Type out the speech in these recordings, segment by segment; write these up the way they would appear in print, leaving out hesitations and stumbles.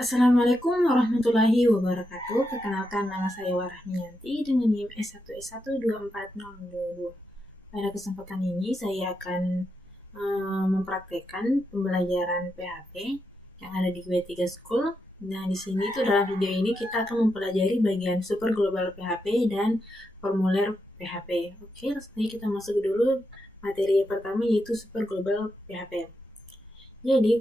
Assalamualaikum warahmatullahi wabarakatuh. Perkenalkan, nama saya Warahmiyanti dengan NIM S1S12402. Pada kesempatan ini saya akan mempraktekkan pembelajaran PHP yang ada di W3 School. Nah, di sini tuh dalam video ini kita akan mempelajari bagian super global PHP dan formulir PHP. Oke, langsung kita masuk dulu materi pertama, yaitu super global PHP. Jadi,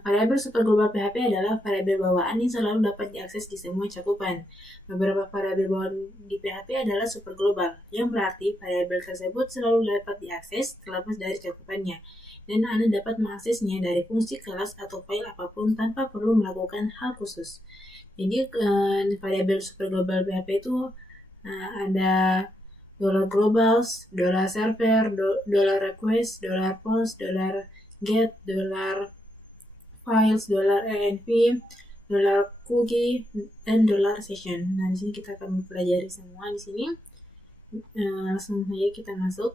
variabel super global PHP adalah variabel bawaan yang selalu dapat diakses di semua cakupan. Beberapa variabel bawaan di PHP adalah super global, yang berarti variabel tersebut selalu dapat diakses terlepas dari cakupannya, dan Anda dapat mengaksesnya dari fungsi kelas atau file apapun tanpa perlu melakukan hal khusus. Jadi, variabel super global PHP itu ada $globals, $server, $request, $post, $get, $files, $env, $cookie, dan $session. Nah, di sini kita akan mempelajari semua di sini. Langsung saja kita masuk.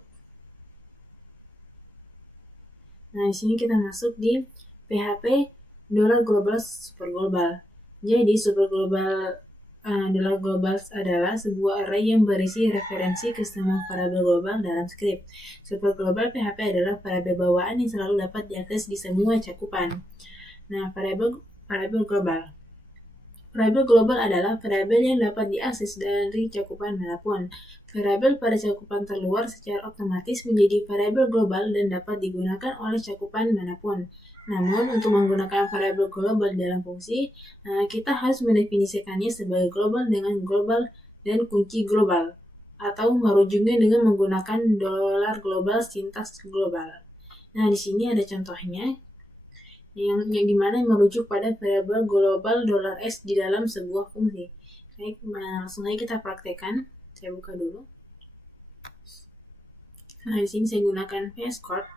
Nah, di sini kita masuk di PHP $globals super global. Jadi, super global globals adalah sebuah array yang berisi referensi ke semua variabel global dalam script. Super global PHP adalah variabel bawaan yang selalu dapat diakses di semua cakupan. Nah, variabel global. Variabel global adalah variabel yang dapat diakses dari cakupan manapun. Variabel pada cakupan terluar secara otomatis menjadi variabel global dan dapat digunakan oleh cakupan manapun. Namun, untuk menggunakan variabel global dalam fungsi, kita harus mendefinisikannya sebagai global dengan global dan kunci global, atau merujuknya dengan menggunakan $global sintaks global. Nah, di sini ada contohnya yang dimana merujuk pada variabel global $s di dalam sebuah fungsi. Baik, langsung aja kita praktekkan. Saya buka dulu. Nah, di sini saya gunakan VS Code.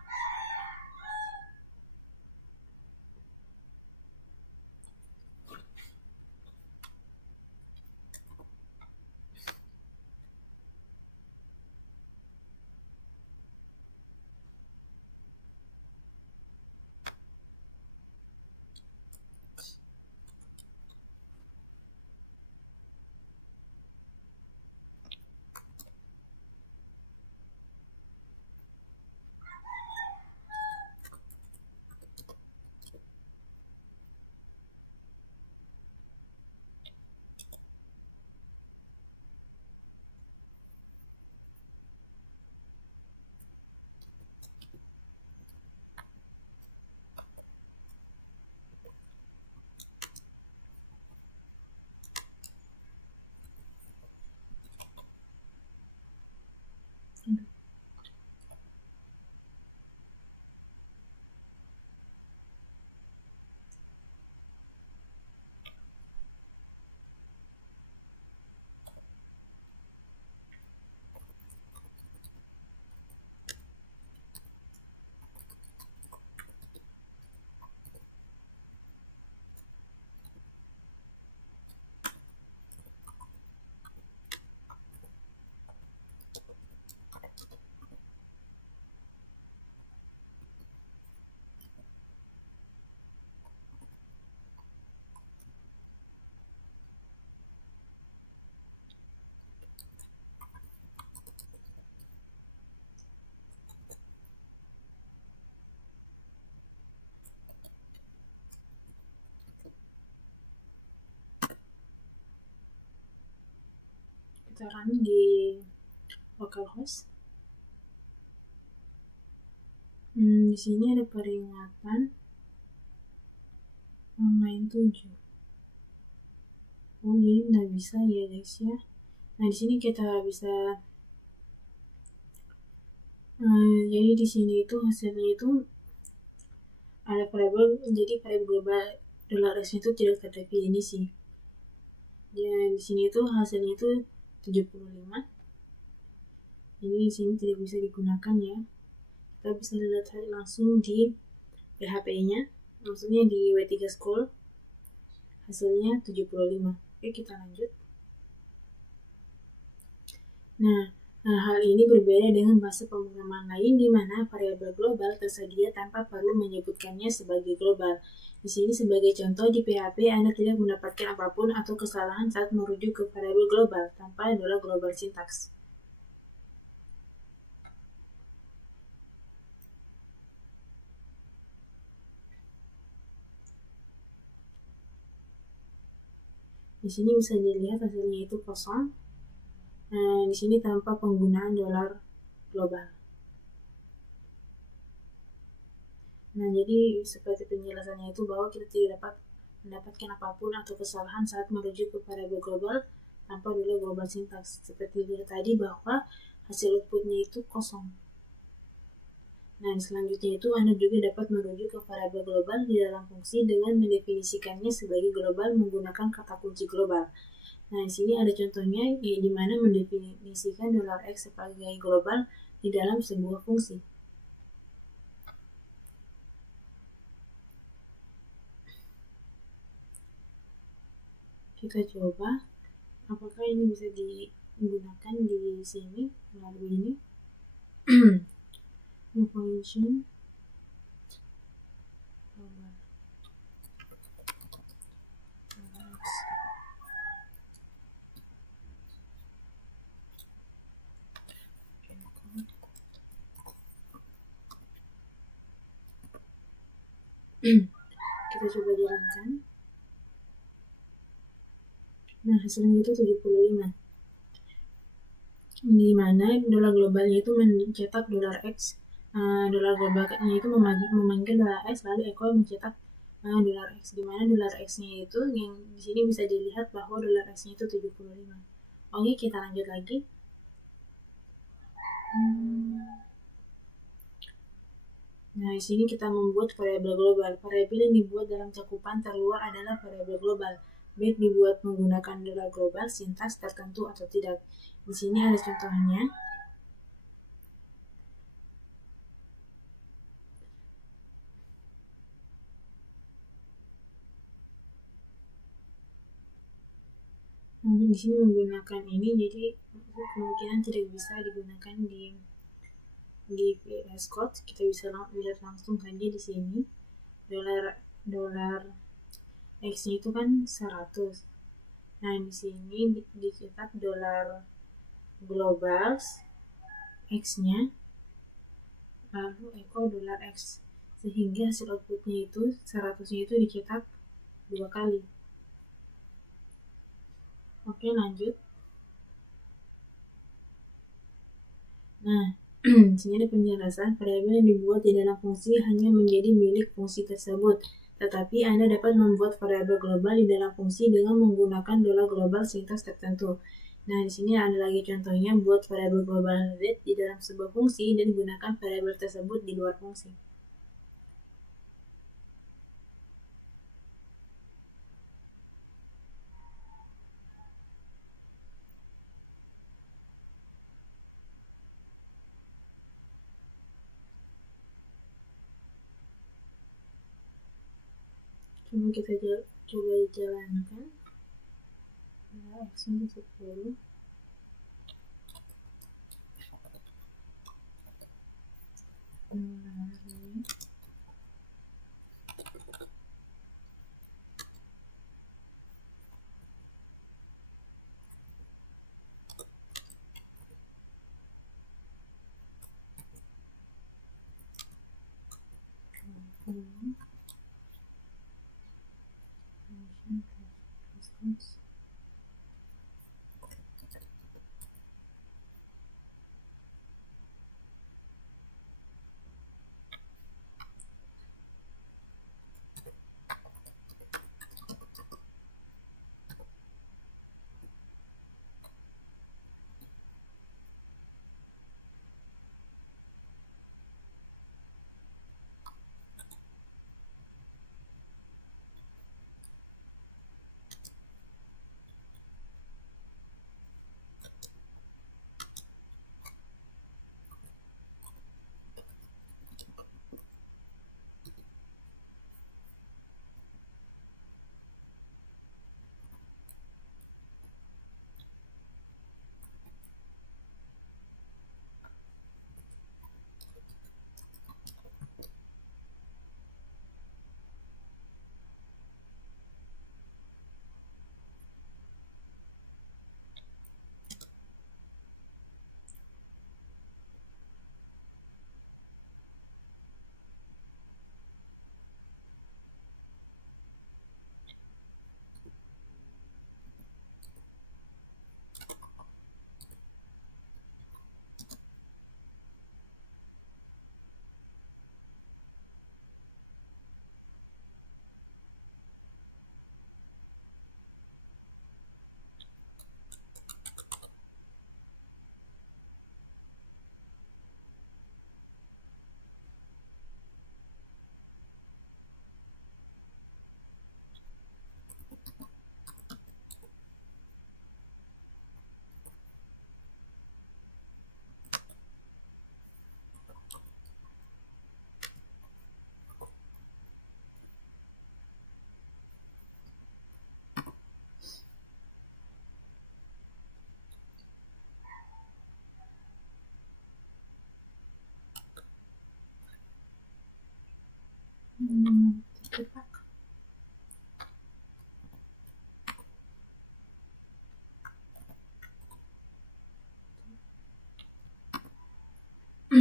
Kita run di localhost. Di sini ada peringatan online 7. Oh, jadi nggak bisa ya guys ya. Nah, di sini kita bisa jadi di sini itu hasilnya itu ada variabel, jadi variabel global $s itu tidak terdefinisi. Ya, di sini itu hasilnya itu 75. Jadi di sini tidak bisa digunakan ya. Kita bisa lihat langsung di PHP-nya, maksudnya di W3 School, hasilnya 75. Oke, kita lanjut. Nah, Nah, hal ini berbeda dengan bahasa pemrograman lain di mana variabel global tersedia tanpa perlu menyebutkannya sebagai global. Di sini sebagai contoh di PHP Anda tidak mendapatkan apapun atau kesalahan saat merujuk ke variabel global tanpa global sintaks. Di sini bisa dilihat hasilnya itu kosong. Nah, di sini tanpa penggunaan global. Nah, jadi seperti penjelasannya itu bahwa kita tidak dapat mendapatkan apapun atau kesalahan saat merujuk ke variabel global tanpa global sintaks. Seperti lihat tadi bahwa hasil outputnya itu kosong. Nah, selanjutnya itu Anda juga dapat merujuk ke variabel global di dalam fungsi dengan mendefinisikannya sebagai global menggunakan kata kunci global. Nah, di sini ada contohnya di mana mendefinisikan $x sebagai global di dalam sebuah fungsi. Kita coba apakah ini bisa digunakan di sini melalui ini. Function global. Kita coba jalankan. Nah, hasilnya itu 75. Di mana globalnya itu mencetak $x. Globalnya itu memanggil $x, lalu echo mencetak $x, di mana $x-nya itu yang di sini bisa dilihat bahwa $x-nya itu 75. Oke, kita lanjut lagi. Nah, di sini kita membuat variabel global. Variabel yang dibuat dalam cakupan terluar adalah variabel global, baik dibuat menggunakan global sintaks tertentu atau tidak. Di sini ada contohnya. Di sini menggunakan ini, jadi kemungkinan tidak bisa digunakan di VS Code. Kita bisa lihat langsung saja di sini. Dolar X-nya itu kan 100. Nah, di sini dicetak dolar global X-nya, lalu echo $x, sehingga hasil outputnya itu 100-nya itu dicetak 2 kali. Oke, lanjut. Nah, di sini ada penjelasan variabel yang dibuat di dalam fungsi hanya menjadi milik fungsi tersebut. Tetapi Anda dapat membuat variabel global di dalam fungsi dengan menggunakan global sintaks tertentu. Nah, di sini ada lagi contohnya buat variabel global z di dalam sebuah fungsi dan gunakan variabel tersebut di luar fungsi. Coba kita coba jalankan. Nah, X-nya 10.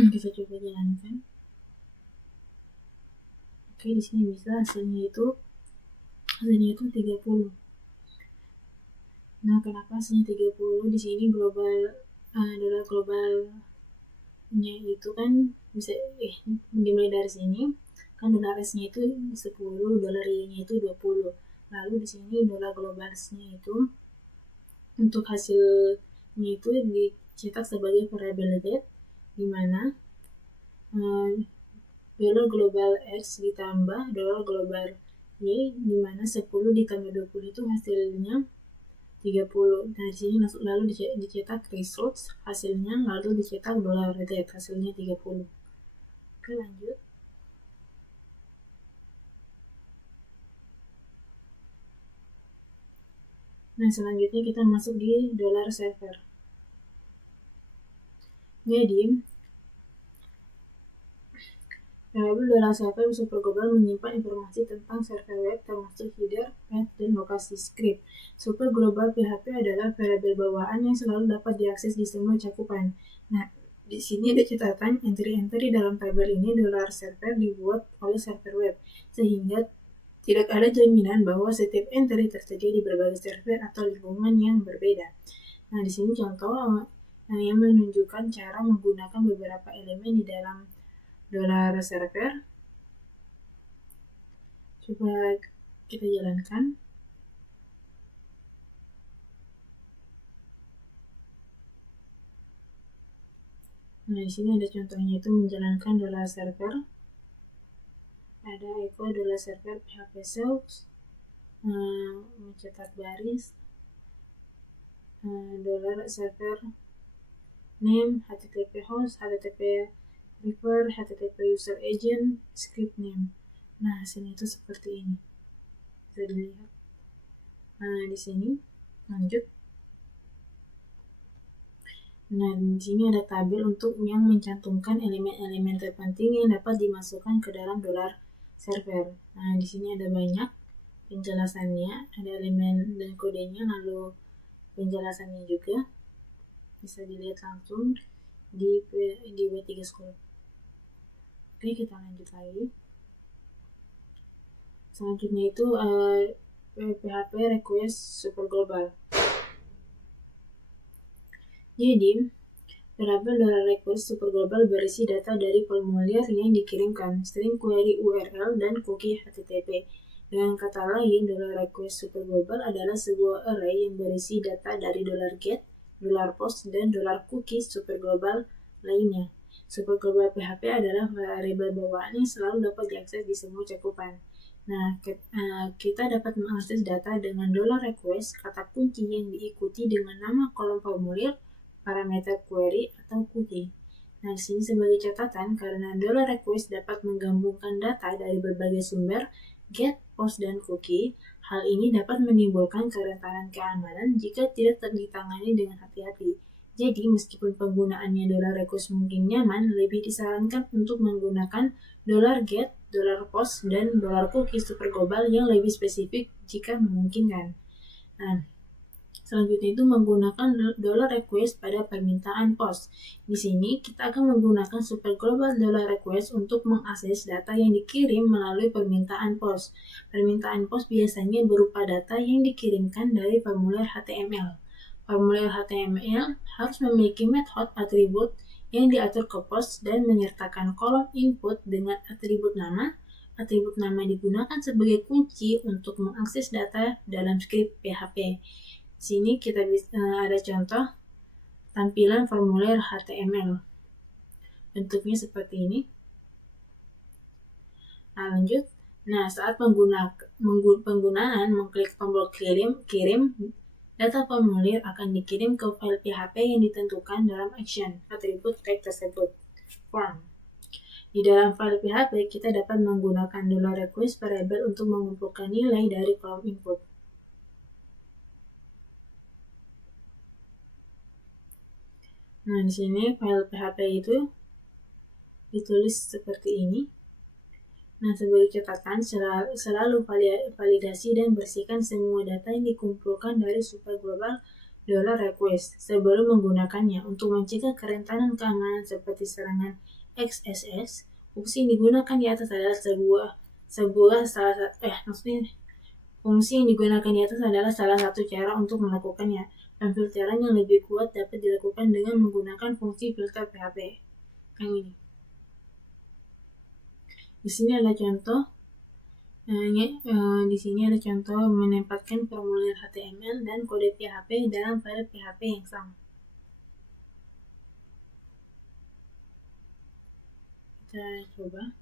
Kita coba jalankan. Oke, di sini bisa hasilnya itu 30. Nah, kenapa hasilnya 30? Di sini dolar globalnya itu kan bisa dimulai dari sini. Kan dolar S-nya itu 10, dolar Y-nya itu 20. Lalu di sini dolar globalnya itu untuk hasilnya itu dicetak sebagai variable date, di mana dolar global X ditambah dolar global Y, di mana 10 ditambah 20 itu hasilnya 30. Nah, di sini lalu dicetak results hasilnya, lalu dicetak dolar date hasilnya 30. Oke, lanjut. Nah, selanjutnya kita masuk di dolar server. Jadi, variabel dolar server super global menyimpan informasi tentang server web termasuk header, path, dan lokasi script. Super global PHP adalah variabel bawaan yang selalu dapat diakses di semua cakupan. Nah, di sini ada catatan entry-entry dalam tabel ini dolar server dibuat oleh server web, sehingga tidak ada jaminan bahwa setiap entry tersedia di berbagai server atau lingkungan yang berbeda. Nah, di sini contoh yang menunjukkan cara menggunakan beberapa elemen di dalam dolar server. Coba kita jalankan. Nah, di sini ada contohnya itu menjalankan dolar server. Ada echo dolar server PHP self, mencetak baris, dolar server name, HTTP host, HTTP refer, HTTP user agent, script name. Nah, hasilnya itu seperti ini. Bisa dilihat. Nah, di sini lanjut. Nah, di sini ada tabel untuk yang mencantumkan elemen-elemen terpenting yang dapat dimasukkan ke dalam dolar server. Nah, di sini ada banyak penjelasannya, ada elemen dan kodenya, lalu penjelasannya juga bisa dilihat langsung di W3 School. Oke, kita lanjut lagi. Selanjutnya itu PHP request super global. Jadi, variabel dolar request super global berisi data dari formulir yang dikirimkan, string query URL, dan cookie HTTP. Dengan kata lain, dolar request super global adalah sebuah array yang berisi data dari dolar get, dolar post, dan dolar cookie super global lainnya. Super global PHP adalah variabel bawaan yang selalu dapat diakses di semua cakupan. Nah, kita dapat mengakses data dengan dolar request, kata kunci yang diikuti dengan nama kolom formulir, parameter query, atau cookie. Nah, di sini sebagai catatan, karena dolar request dapat menggabungkan data dari berbagai sumber, get, post, dan cookie, hal ini dapat menimbulkan kerentanan keamanan jika tidak ditangani dengan hati-hati. Jadi, meskipun penggunaannya dolar request mungkin nyaman, lebih disarankan untuk menggunakan dolar get, dolar post, dan dolar cookie super global yang lebih spesifik jika memungkinkan. Nah, selanjutnya itu menggunakan dolar request pada permintaan post. Di sini kita akan menggunakan super global dollar request untuk mengakses data yang dikirim melalui permintaan post. Permintaan post biasanya berupa data yang dikirimkan dari formulir HTML. Formulir HTML harus memiliki method atribut yang diatur ke post dan menyertakan kolom input dengan atribut nama. Atribut nama digunakan sebagai kunci untuk mengakses data dalam script PHP. Di sini kita ada contoh tampilan formulir HTML. Bentuknya seperti ini. Nah, lanjut. Nah, saat penggunaan mengklik tombol kirim, data formulir akan dikirim ke file PHP yang ditentukan dalam action atribut tag tersebut. Form. Di dalam file PHP, kita dapat menggunakan dolar request variable untuk mengumpulkan nilai dari kolom input. Nah, di sini file PHP itu ditulis seperti ini. Nah, sebagai catatan, selalu validasi dan bersihkan semua data yang dikumpulkan dari super global $request sebelum menggunakannya. Untuk mencegah kerentanan keamanan seperti serangan XSS, fungsi yang digunakan di atas adalah fungsi yang digunakan di atas adalah salah satu cara untuk melakukannya. Pemfilteran yang lebih kuat dapat dilakukan dengan menggunakan fungsi filter PHP. Yang ini. Di sini ada contoh. Di sini ada contoh menempatkan formulir HTML dan kode PHP dalam file PHP yang sama. Kita coba.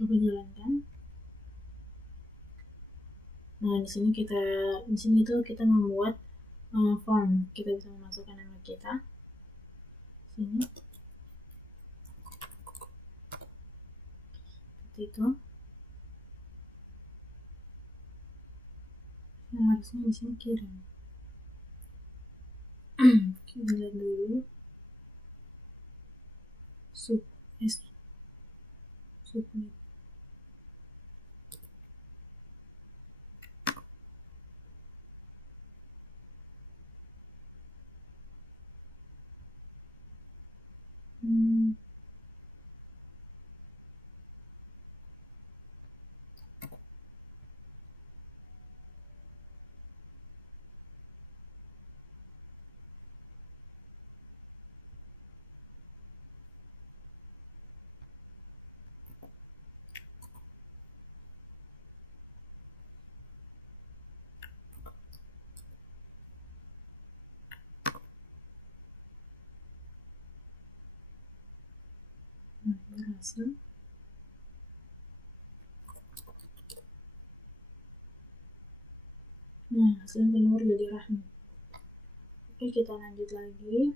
Coba jalankan. Nah, di sini kita membuat form. Kita bisa memasukkan nama kita. Sini. Seperti itu. Nah, harusnya di sini kirim. Kita lihat dulu. Submit. hasil. Nah, hasil keluar jadi Rahmi. Oke, kita lanjut lagi.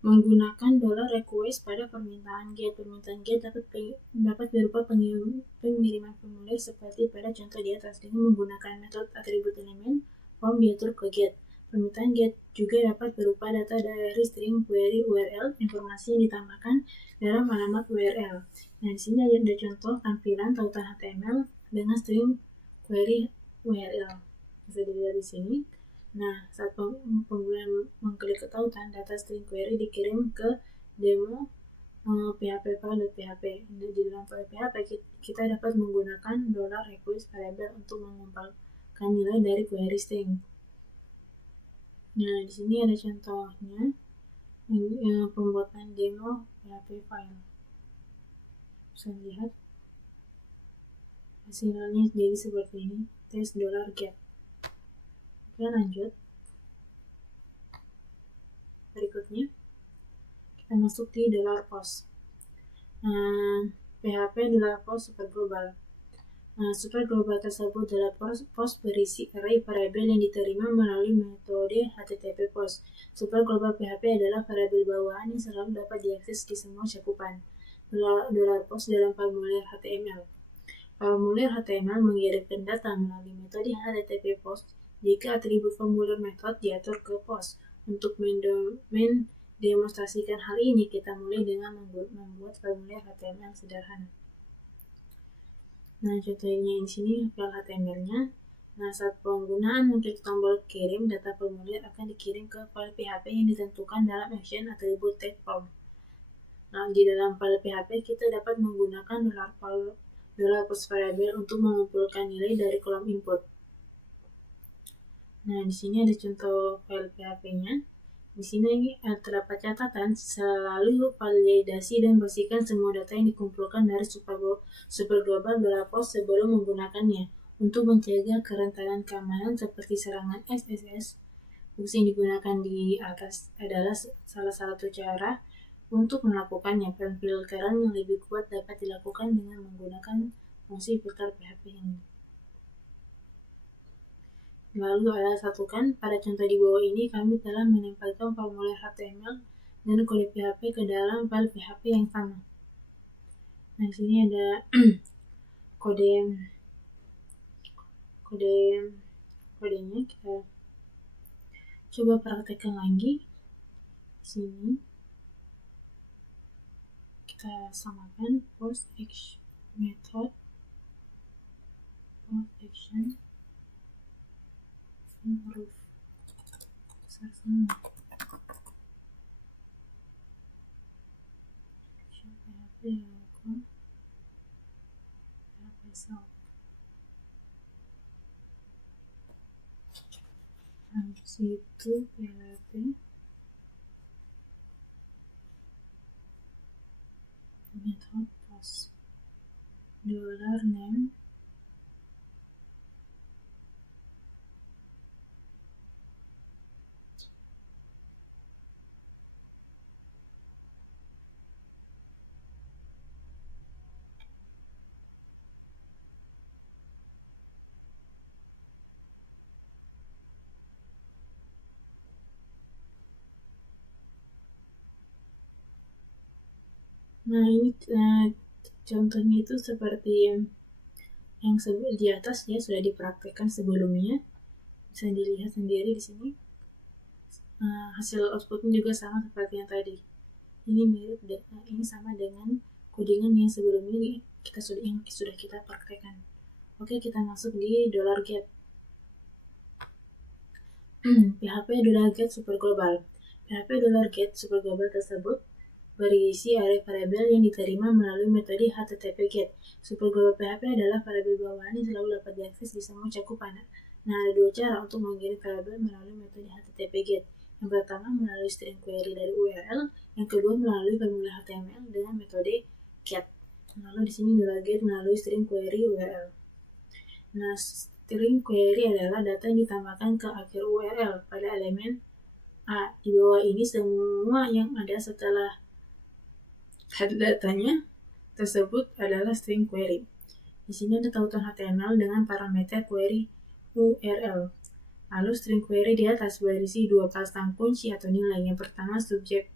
Menggunakan $request pada permintaan GET. Permintaan GET dapat berupa pengiriman formulir seperti pada contoh di atas dengan menggunakan metode atribut elemen form diatur ke GET. Permintaan GET juga dapat berupa data dari string query URL, informasi yang ditambahkan dalam alamat URL. Nah, di sini ada contoh tampilan tautan HTML dengan string query URL. Bisa dilihat di sini. Nah, saat pengguna mengklik ke tautan, data string query dikirim ke demo php file.php. Di dalam file PHP kita dapat menggunakan $request variable untuk mengumpulkan nilai dari query string. Nah, di sini ada contohnya pembuatan demo PHP file. Bisa lihat hasilnya jadi seperti ini, test$get. Oke, lanjut. Berikutnya kita masuk di $post. PHP $post super global. Super global tersebut adalah post berisi array variabel yang diterima melalui metode HTTP post. Super global PHP adalah variabel bawahan yang selalu dapat diakses di semua cakupan. $post dalam formulir HTML. Formulir HTML mengirimkan data melalui metode HTTP post jika atribut formulir method diatur ke post. Untuk mendemonstrasikan hal ini, kita mulai dengan membuat formulir HTML sederhana. Nah, contohnya di sini file HTML-nya. Nah, saat penggunaan mengklik tombol kirim, data formulir akan dikirim ke file PHP yang ditentukan dalam action atribut tag form. Nah, di dalam file PHP kita dapat menggunakan $post variable untuk mengumpulkan nilai dari kolom input. Nah, di sini ada contoh file PHP-nya. Di sini terdapat catatan, selalu validasi dan bersihkan semua data yang dikumpulkan dari super global $post sebelum menggunakannya. Untuk mencegah kerentanan keamanan seperti serangan SSL, fungsi yang digunakan di atas adalah salah satu cara untuk melakukannya. Filteran yang lebih kuat dapat dilakukan dengan menggunakan fungsi filter PHP ini. Lalu ada satukan, pada contoh di bawah ini kami telah menempelkan formulir HTML dan kode PHP ke dalam file PHP yang sama. Nah, di sini ada kodenya. Kita coba praktekkan lagi. Di sini kita samakan post action method, post action huruf besar semua. PHP self. Habis itu PHP method post $name. Nah, ini contohnya itu seperti yang di atas ya, sudah dipraktekkan sebelumnya. Bisa dilihat sendiri di sini. Hasil outputnya juga sama seperti yang tadi. Ini mirip, ini sama dengan codingan yang sebelumnya yang sudah kita praktekkan. Oke, kita masuk di $get. PHP $get super global. PHP $get super global tersebut berisi array variabel yang diterima melalui metode HTTP GET. Super global PHP adalah variabel bawahan yang selalu dapat diakses di semua cakupan. Nah, ada dua cara untuk mengirim variabel melalui metode HTTP GET. Yang pertama melalui string query dari URL, yang kedua melalui formulir HTML dengan metode GET. Lalu di sini $get melalui string query URL. Nah, string query adalah data yang ditambahkan ke akhir URL pada elemen A. Di bawah ini semua yang ada setelah head datanya tersebut adalah string query. Di sini ada tautan HTML dengan parameter query URL. Lalu string query di atas berisi dua pasang kunci atau nilai. Yang pertama subjek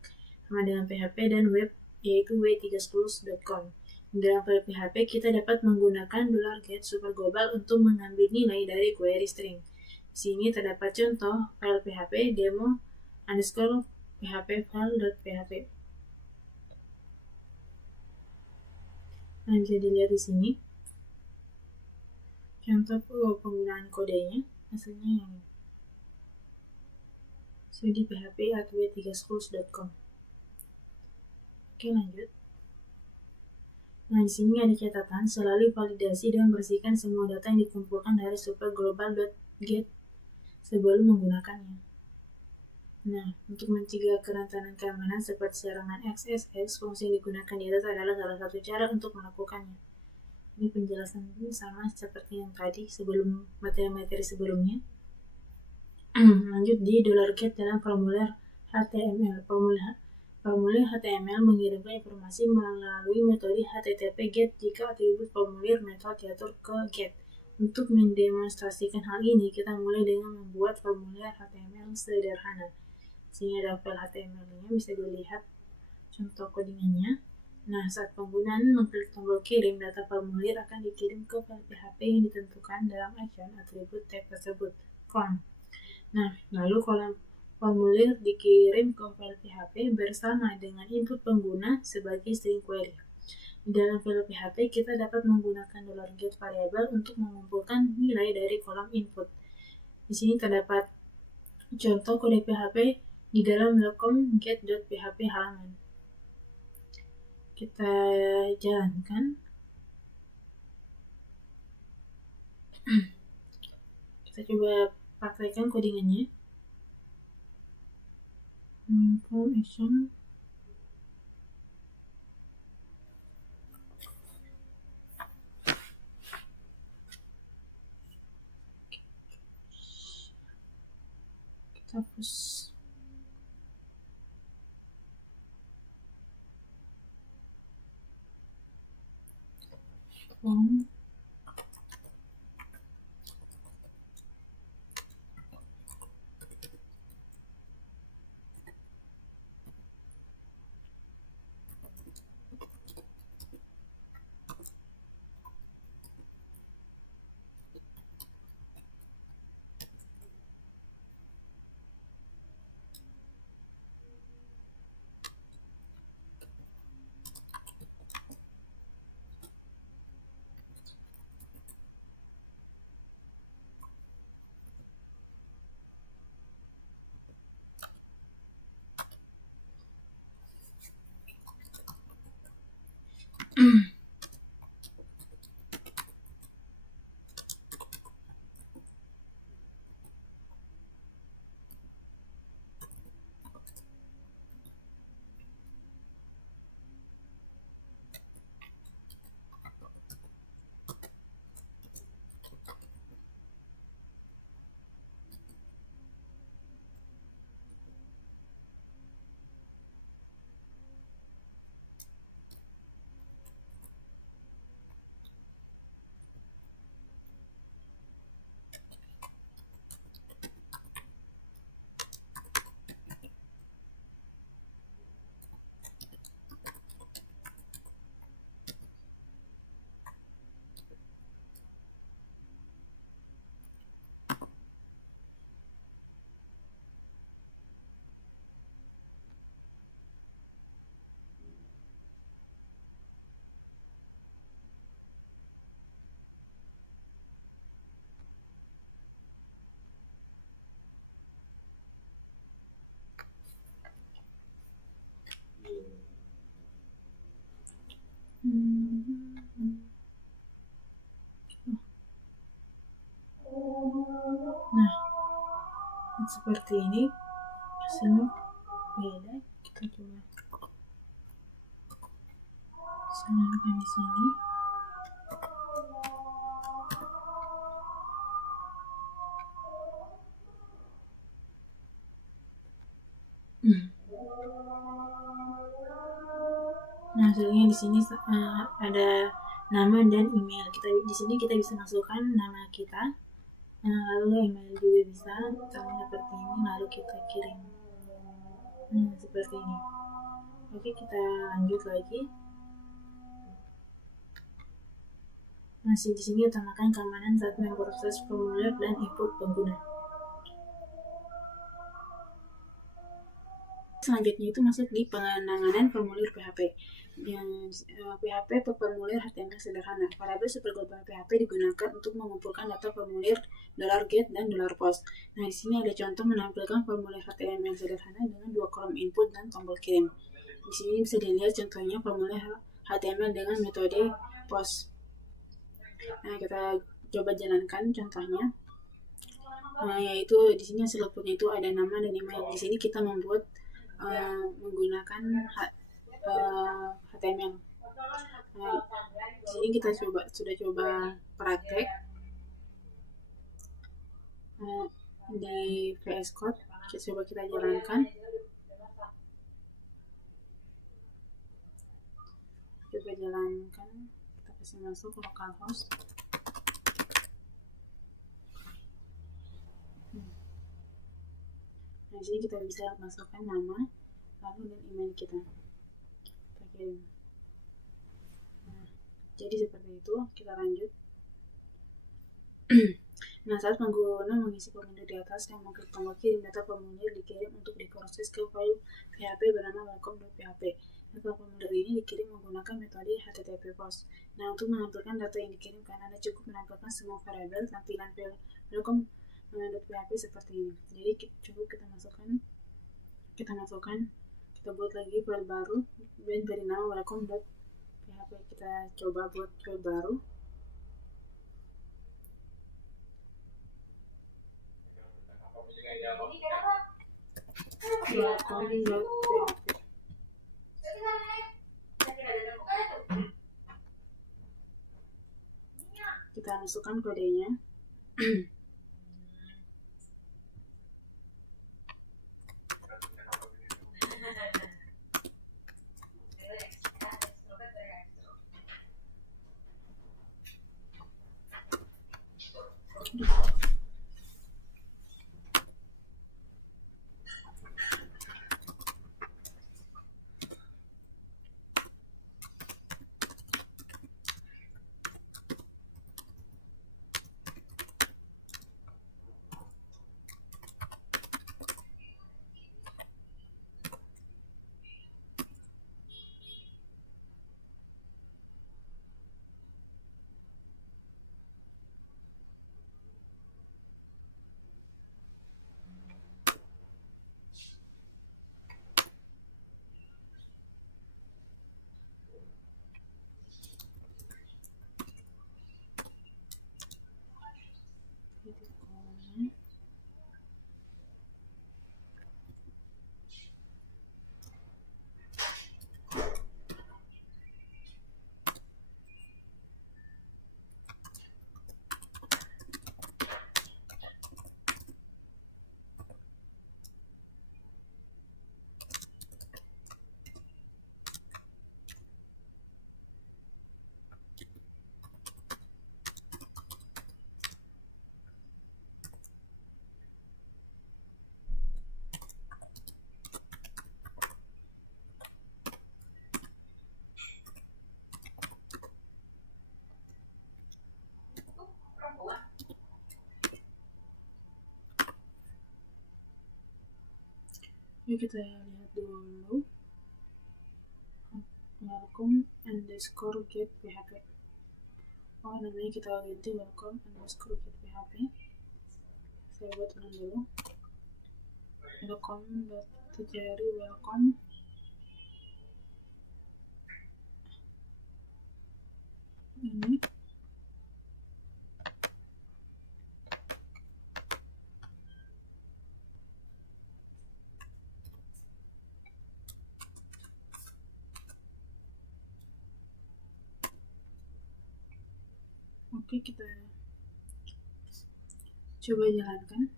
sama dengan PHP dan web yaitu w3schools.com. Di dalam file PHP kita dapat menggunakan $get superglobal untuk mengambil nilai dari query string. Di sini terdapat contoh file PHP demo underscore php file.php. Nah, bisa dilihat di sini contoh penggunaan kodenya, hasilnya yang ini. So, di php at w3schools.com. Oke, lanjut. Nah, di sini ada catatan, selalu validasi dan bersihkan semua data yang dikumpulkan dari superglobal.get sebelum menggunakannya. Nah, untuk mencegah kerentanan keamanan seperti serangan XSS, fungsi yang digunakan di atas adalah salah satu cara untuk melakukannya. Ini penjelasan sama seperti yang tadi sebelum materi-materi sebelumnya. Lanjut di $get dalam formulir HTML. Formulir HTML mengirimkan informasi melalui metode HTTP GET jika atribut formulir metode diatur ke GET. Untuk mendemonstrasikan hal ini, kita mulai dengan membuat formulir HTML sederhana. Sini ada file HTML-nya, bisa dilihat contoh codingannya. Nah, saat penggunaan mengklik tombol kirim, data formulir akan dikirim ke file PHP yang ditentukan dalam icon atribut tag tersebut, form. Nah, lalu kolom formulir dikirim ke file PHP bersama dengan input pengguna sebagai string query. Di dalam file PHP, kita dapat menggunakan $get variabel untuk mengumpulkan nilai dari kolom input. Di sini terdapat contoh kode PHP di dalam lokom get.php halaman. Kita jalankan. Kita coba praktekkan codingannya. Form action. Kita hapus. Form. Nah, seperti ini hasilnya beda. Kita coba samakan di sini. hasilnya di sini ada nama dan email. Di sini kita bisa masukkan nama kita, lalu email juga bisa, seperti ini, lalu kita kirim. Seperti ini. Oke, kita lanjut lagi. Masih di sini utamakan keamanan saat memproses formulir dan input pengguna. Selanjutnya itu masuk di penanganan formulir PHP. PHP formulir HTML sederhana. Variabel superglobal PHP digunakan untuk mengumpulkan data formulir $get dan $post. Nah, di sini ada contoh menampilkan formulir HTML sederhana dengan 2 kolom input dan tombol kirim. Di sini bisa dilihat contohnya formulir HTML dengan metode post. Nah, kita coba jalankan contohnya. Yaitu di sini hasil outputnya itu ada nama dan email. Di sini kita membuat menggunakan HTML. Di sini kita sudah coba praktek di VS Code. Coba kita jalankan. Kita kasih masuk ke localhost. Nah, di sini kita bisa masukkan nama, lalu dan email kita kirim. Nah, jadi seperti itu. Kita lanjut. Nah, saat pengguna mengisi formulir di atas dan mengklik tombol kirim, data formulir dikirim untuk diproses ke file PHP bernama welcome.php. Data formulir ini dikirim menggunakan metode HTTP POST. Nah, untuk menampilkan data yang dikirimkan, Anda cukup menampilkan semua variabel tampilan welcome.php seperti ini. Jadi cukup kita buat lagi file baru dan beri nama welcome.php. Kita coba buat file baru. Welcome.php. Kita masukkan kodenya. Yuk kita lihat dulu welcome_get.php. Namanya kita ganti welcome_get.php. Saya buat ulang dulu. Welcome.tjari welcome. Ini oke, kita coba jalankan.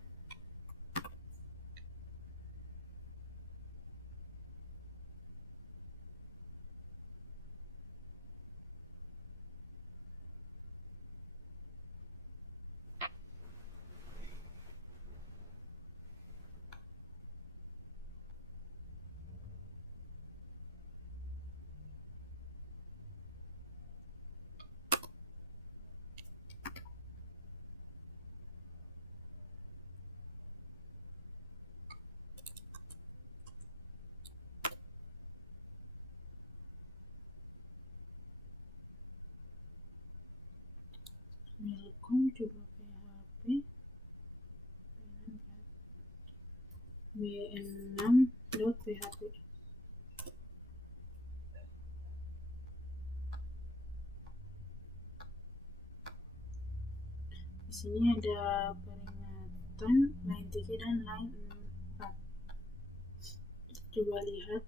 welcome coba PHP bn6.php. Di sini ada peringatan line 3 dan line 4. Coba lihat.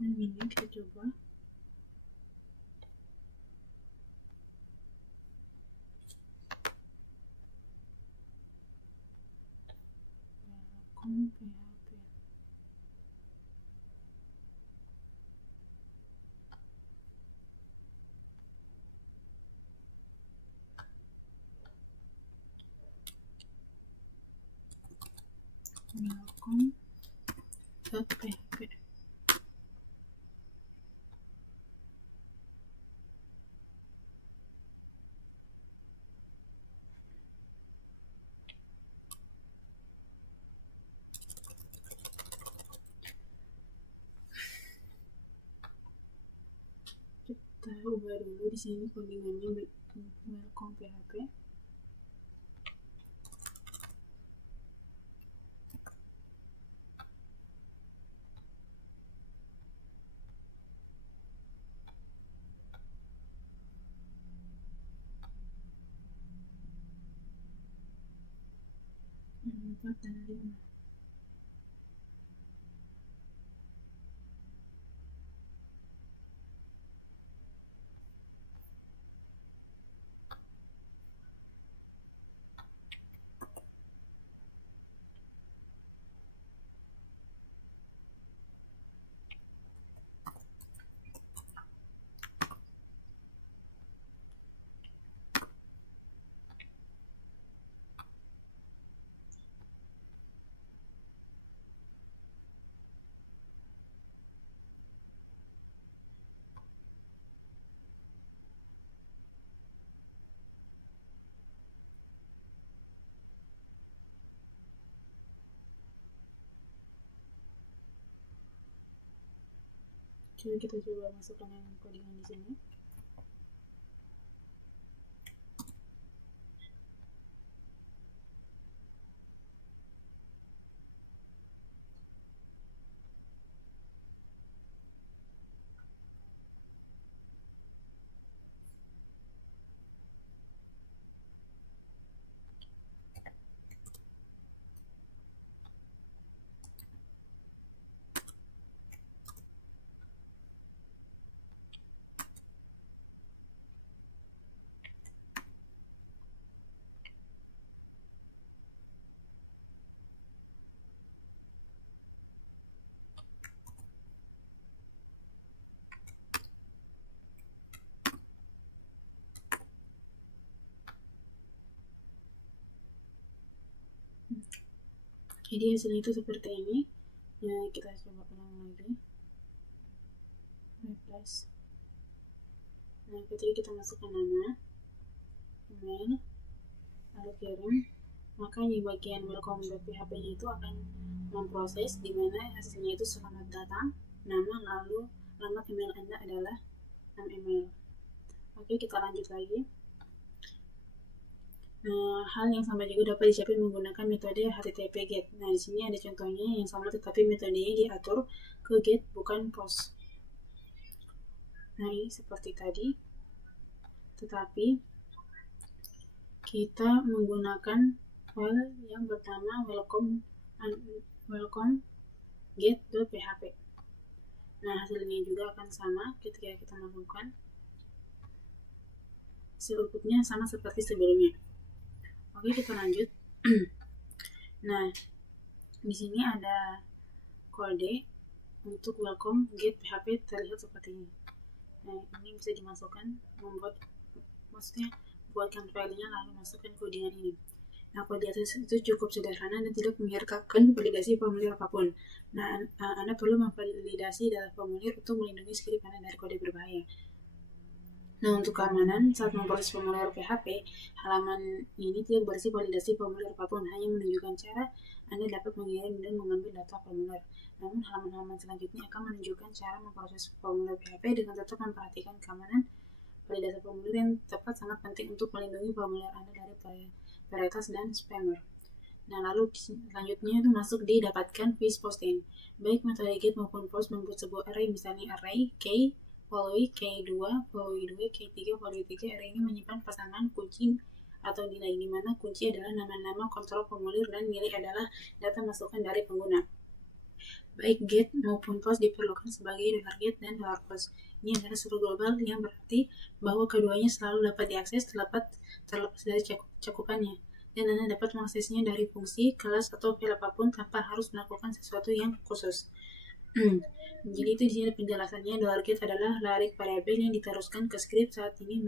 Nah, ini kita coba. Welcome PHP. Welcome.php. Kita ubah dulu di sini codingannya welcome PHP. Yang 4 dan 5. Coba kita coba masukkan yang codingan di sini. Jadi hasilnya itu seperti ini. Ya, kita coba ulang lagi. Refresh. Nah, ketika kita masukkan nama, email, lalu kirim, maka di bagian welcome.php-nya itu akan memproses di mana hasilnya itu selamat datang, nama, lalu alamat email Anda adalah email. Oke, kita lanjut lagi. Nah, hal yang sama juga dapat dicapai menggunakan metode HTTP GET. Nah, di sini ada contohnya yang sama, tetapi metodenya diatur ke GET bukan POST. Nah, ini seperti tadi, tetapi kita menggunakan file yang pertama welcome get.php. Nah, hasilnya juga akan sama ketika kita masukkan. Hasil outputnya sama seperti sebelumnya. Oke, kita lanjut. Nah, di sini ada kode untuk welcome get PHP terlihat seperti ini. Nah, ini bisa dimasukkan, maksudnya buatkan filenya lalu masukkan codingan ini. Nah, kode di atas itu cukup sederhana dan tidak menyertakan validasi formulir apapun. Nah, Anda perlu memvalidasi data formulir untuk melindungi skrip Anda dari kode berbahaya. Nah, untuk keamanan, saat memproses formulir PHP, halaman ini tidak berisi validasi formulir apapun, hanya menunjukkan cara Anda dapat mengirim dan mengambil data formulir. Namun, halaman-halaman selanjutnya akan menunjukkan cara memproses formulir PHP dengan tetap memperhatikan keamanan. Validasi formulir yang tepat sangat penting untuk melindungi formulir Anda dari peretas dan spammer. Nah, lalu selanjutnya itu masuk di dapatkan fish posting. Baik metode get maupun post membuat sebuah array, misalnya array k following K2, following 2, K3, following 3. Array ini menyimpan pasangan kunci atau nilai, di mana kunci adalah nama-nama kontrol formulir dan nilai adalah data masukan dari pengguna. Baik get maupun post diperlukan sebagai $get dan $post. Ini adalah super global yang berarti bahwa keduanya selalu dapat diakses terlepas dari cakupannya, dan Anda dapat mengaksesnya dari fungsi, kelas, atau file apapun tanpa harus melakukan sesuatu yang khusus. Jadi itu di sini penjelasannya. $get adalah larik variabel yang diteruskan ke script saat ini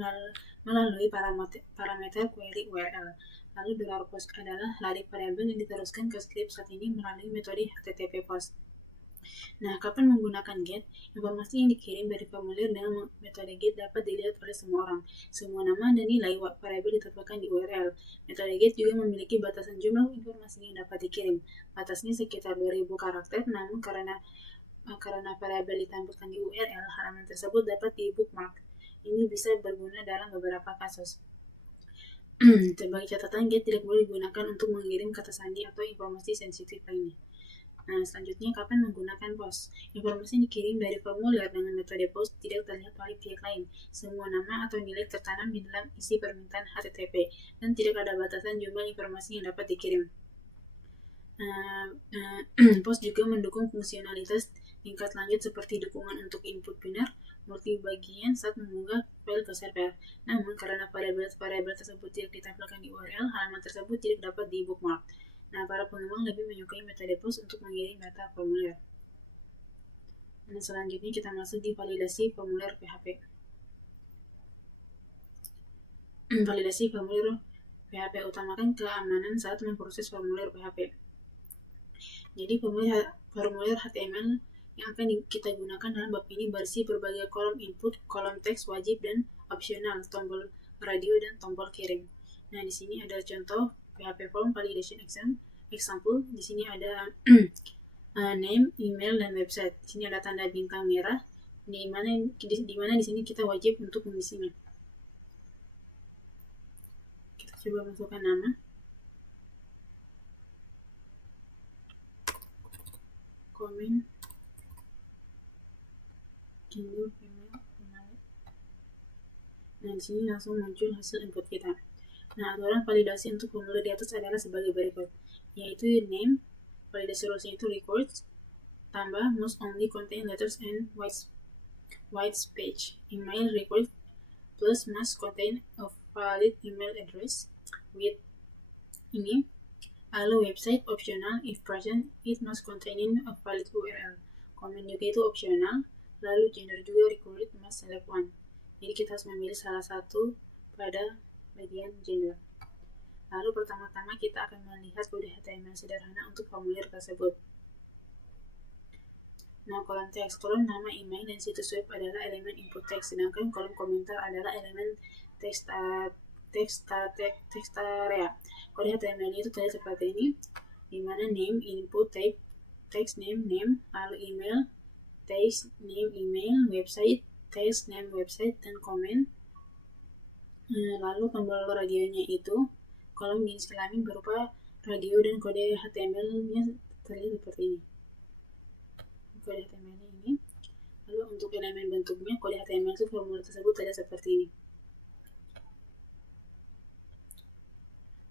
melalui parameter query URL. Lalu $post adalah larik variabel yang diteruskan ke script saat ini melalui metode HTTP post. Nah, kapan menggunakan get? Informasi yang dikirim dari formulir dengan metode get dapat dilihat oleh semua orang. Semua nama dan nilai variabel ditempatkan di URL. Metode get juga memiliki batasan jumlah informasi yang dapat dikirim. Batasnya sekitar 2000 karakter, namun karena variabel ditampilkan di URL, halaman tersebut dapat di-bookmark. Ini bisa berguna dalam beberapa kasus. Sebagai catatan, get tidak boleh digunakan untuk mengirim kata sandi atau informasi sensitif lainnya. Nah, selanjutnya, kapan menggunakan post? Informasi yang dikirim dari formulir dengan metode post tidak terlihat oleh pihak lain. Semua nama atau nilai tertanam di dalam isi permintaan HTTP, dan tidak ada batasan jumlah informasi yang dapat dikirim. Post juga mendukung fungsionalitas tingkat lanjut seperti dukungan untuk input binar multibagian saat mengunggah file ke server. Namun, karena variabel tersebut tidak ditampilkan di URL, halaman tersebut tidak dapat di-bookmark. Nah, para pengembang lebih menyukai metode post untuk mengirim data formulir. Nah, selanjutnya kita masuk di validasi formulir PHP. Validasi formulir PHP, utamakan keamanan saat memproses formulir PHP. Jadi, formulir HTML yang akan kita gunakan dalam bab ini berisi berbagai kolom input, kolom teks wajib dan opsional, tombol radio dan tombol kirim. Nah, di sini ada contoh PHP form validation example. Di sini ada name, email, dan website. Di sini ada tanda bintang merah, di mana di sini kita wajib untuk mengisinya. Kita coba masukkan nama, komen, gender, email. Nah, di sini langsung muncul hasil input kita. Nah, aturan validasi untuk formulir di atas adalah sebagai berikut, yaitu name, validasi rulesnya itu records, tambah must only contain letters and white space. Email record plus must contain a valid email address with ini. Lalu website optional, if present it must contain a valid URL. Comment juga itu optional. Lalu gender juga required must select one. Jadi kita harus memilih salah satu pada bagian gender. Lalu pertama-tama kita akan melihat kode HTML sederhana untuk formulir tersebut. Nah, kolom teks, kolom nama, email, dan situs web adalah elemen input teks, sedangkan kolom komentar adalah elemen teks area. Kode HTML itu terlihat seperti ini, di mana name, input, type, text name, lalu email, text name, email, website, text name, website, dan komen. Lalu tombol radionya itu kolom jenis kelamin berupa radio, dan kode HTML-nya terlihat seperti ini. Kode HTML ini. Lalu untuk elemen bentuknya, kode HTML itu formulir tersebut terlihat seperti ini.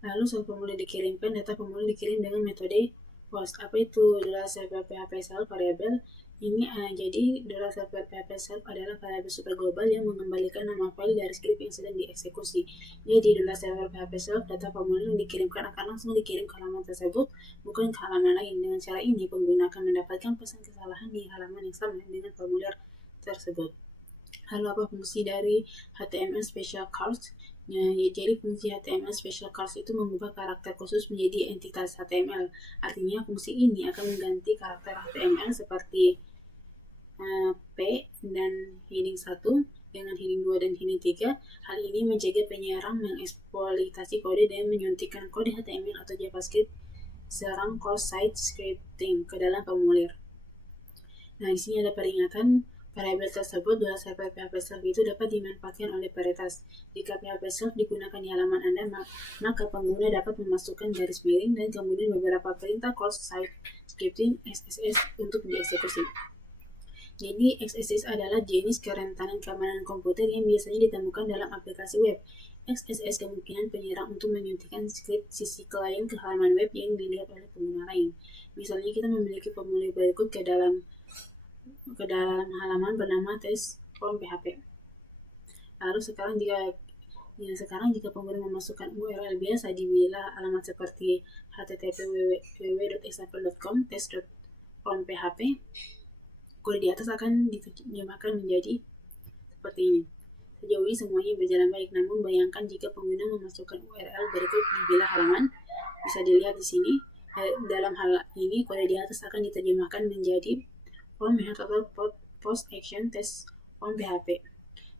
Lalu saat formulir dikirimkan, data formulir dikirim dengan metode post. Apa itu $server PHP self variable? Ini jadi $server PHP self adalah variabel super global yang mengembalikan nama file dari script yang sedang dieksekusi. Jadi $server PHP self, data formulir yang dikirimkan akan langsung dikirim ke halaman tersebut, bukan ke halaman lain. Dengan cara ini, pengguna akan mendapatkan pesan kesalahan di halaman yang sama dengan formulir tersebut. Lalu apa fungsi dari HTML special cards? Nah, jadi fungsi HTML special class itu mengubah karakter khusus menjadi entitas HTML. Artinya fungsi ini akan mengganti karakter HTML seperti P dan heading 1 dengan heading 2 dan heading 3. Hal ini mencegah penyerang mengeksploitasi kode dan menyuntikkan kode HTML atau JavaScript serang cross-site scripting ke dalam formulir. Nah, di sini ada peringatan. Variabel tersebut berdasarkan PHP Self itu dapat dimanfaatkan oleh peretas. Jika PHP Self digunakan di halaman Anda, maka pengguna dapat memasukkan garis miring dan kemudian beberapa perintah cross-site scripting XSS untuk dieksekusi. Jadi, XSS adalah jenis kerentanan keamanan komputer yang biasanya ditemukan dalam aplikasi web. XSS kemungkinan penyerang untuk menyuntikkan skrip sisi klien ke halaman web yang dilihat oleh pengguna lain. Misalnya kita memiliki formulir berikut ke dalam halaman bernama test form PHP. Lalu sekarang jika pengguna memasukkan URL biasa di bila alamat seperti http://www.example.com test.form.php, kode di atas akan diterjemahkan menjadi seperti ini. Sejauh ini semuanya berjalan baik, namun bayangkan jika pengguna memasukkan URL berikut di bila halaman. Bisa dilihat di sini. Dalam hal ini, kode di atas akan diterjemahkan menjadi form method post action test form PHP.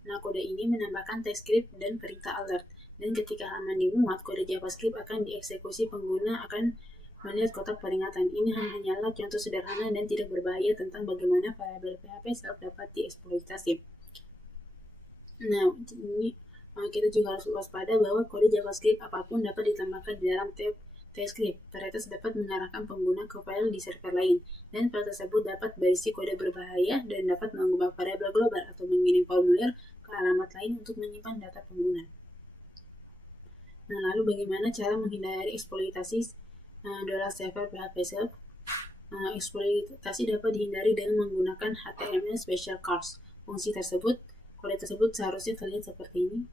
Nah, kode ini menambahkan text script dan perintah alert. Dan ketika halaman dimuat, kode JavaScript akan dieksekusi, pengguna akan melihat kotak peringatan. Ini hanyalah contoh sederhana dan tidak berbahaya tentang bagaimana variabel PHP Self dapat dieksploitasi. Nah, ini kita juga harus waspada bahwa kode JavaScript apapun dapat ditambahkan di dalam tab TypeScript. Peretas dapat mengarahkan pengguna ke file di server lain, dan file tersebut dapat berisi kode berbahaya dan dapat mengubah variabel global atau mengirim formulir ke alamat lain untuk menyimpan data pengguna. Nah, lalu bagaimana cara menghindari eksploitasi $server PHP Self? Eksploitasi dapat dihindari dengan menggunakan HTML special class. Kode tersebut seharusnya terlihat seperti ini.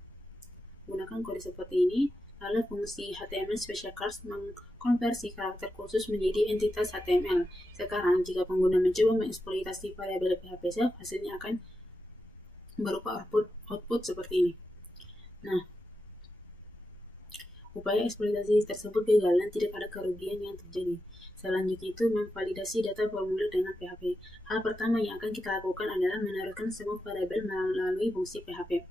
Gunakan kode seperti ini. Lalu fungsi HTML special class mengkonversi karakter khusus menjadi entitas HTML. Sekarang, jika pengguna mencoba mengeksploitasi variabel PHP Self, hasilnya akan berupa output seperti ini. Nah, upaya eksploitasi tersebut gagal dan tidak ada kerugian yang terjadi. Selanjutnya itu memvalidasi data formulir dengan PHP. Hal pertama yang akan kita lakukan adalah menaruhkan semua variabel melalui fungsi PHP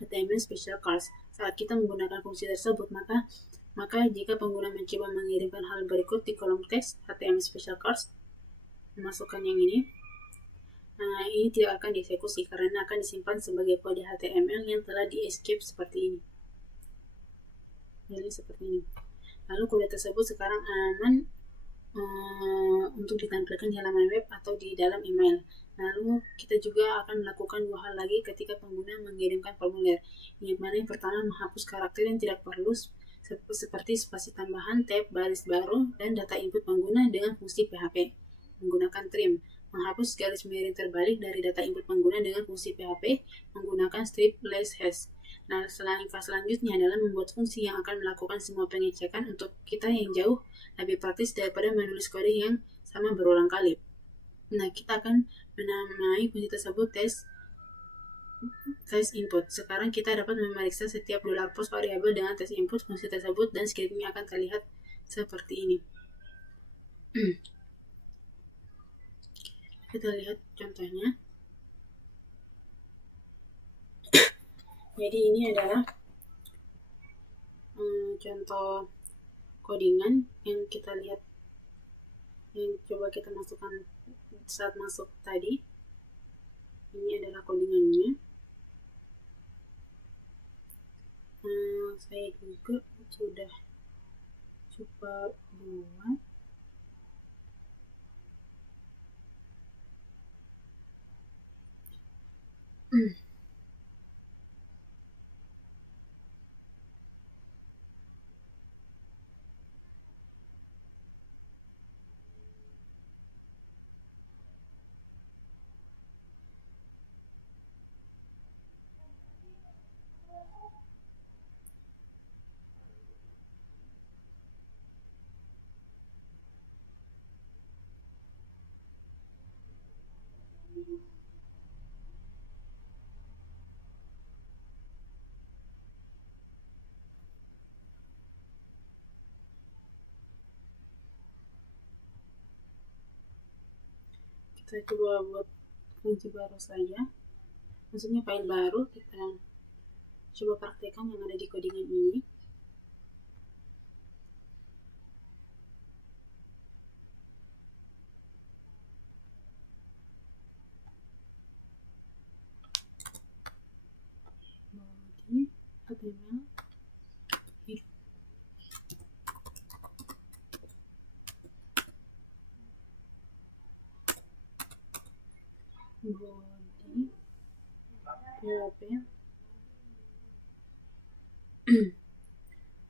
HTML special class. Saat kita menggunakan fungsi tersebut, maka jika pengguna mencoba mengirimkan hal berikut di kolom teks HTML special class, masukkan yang ini. Nah, ini tidak akan dieksekusi karena akan disimpan sebagai kode HTML yang telah di-escape seperti ini. Jadi seperti ini. Lalu kode tersebut sekarang aman untuk ditampilkan di halaman web atau di dalam email. Lalu kita juga akan melakukan dua hal lagi ketika pengguna mengirimkan formulir. Yang pertama, menghapus karakter yang tidak perlu seperti spasi tambahan, tab, baris baru, dan data input pengguna dengan fungsi PHP menggunakan trim. Menghapus garis miring terbalik dari data input pengguna dengan fungsi PHP menggunakan strip less hash. Nah, langkah selanjutnya adalah membuat fungsi yang akan melakukan semua pengecekan untuk kita yang jauh lebih praktis daripada menulis kode yang sama berulang kali. Nah, kita akan menamai fungsi tersebut test input. Sekarang kita dapat memeriksa setiap $post variabel dengan test input fungsi tersebut dan scriptnya akan terlihat seperti ini. Kita lihat contohnya. Jadi ini adalah contoh codingan yang kita lihat, yang coba kita masukkan saat masuk tadi. Ini adalah codingannya. Saya juga sudah coba buat. Kita coba buat fungsi baru saja, maksudnya file baru. Kita coba praktekkan yang ada di codingan ini. Body HTML if body PHP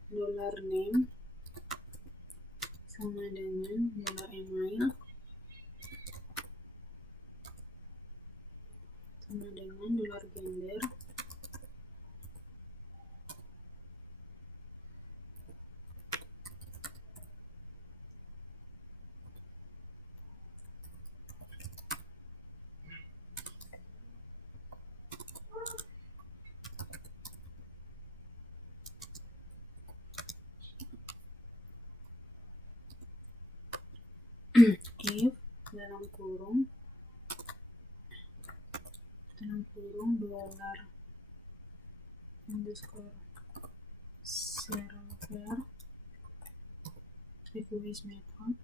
dollar name sama dengan dollar email sama dengan dollar gender if dalam kurung dollar underscore server request method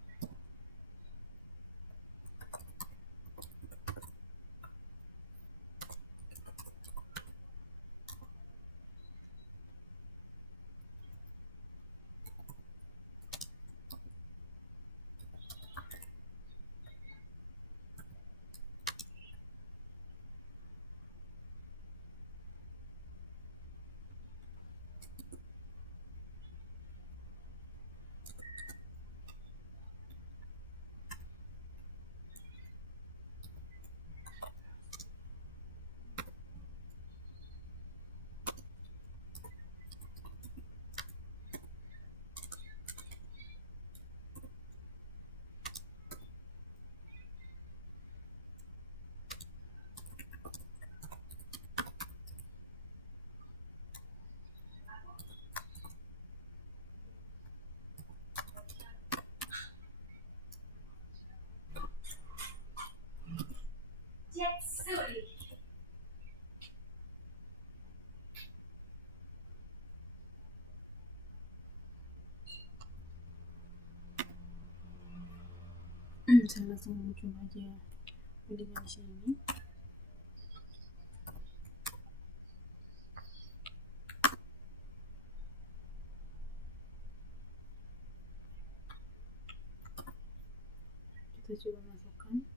saya langsung muncul aja codingan di sini. Kita coba masukkan.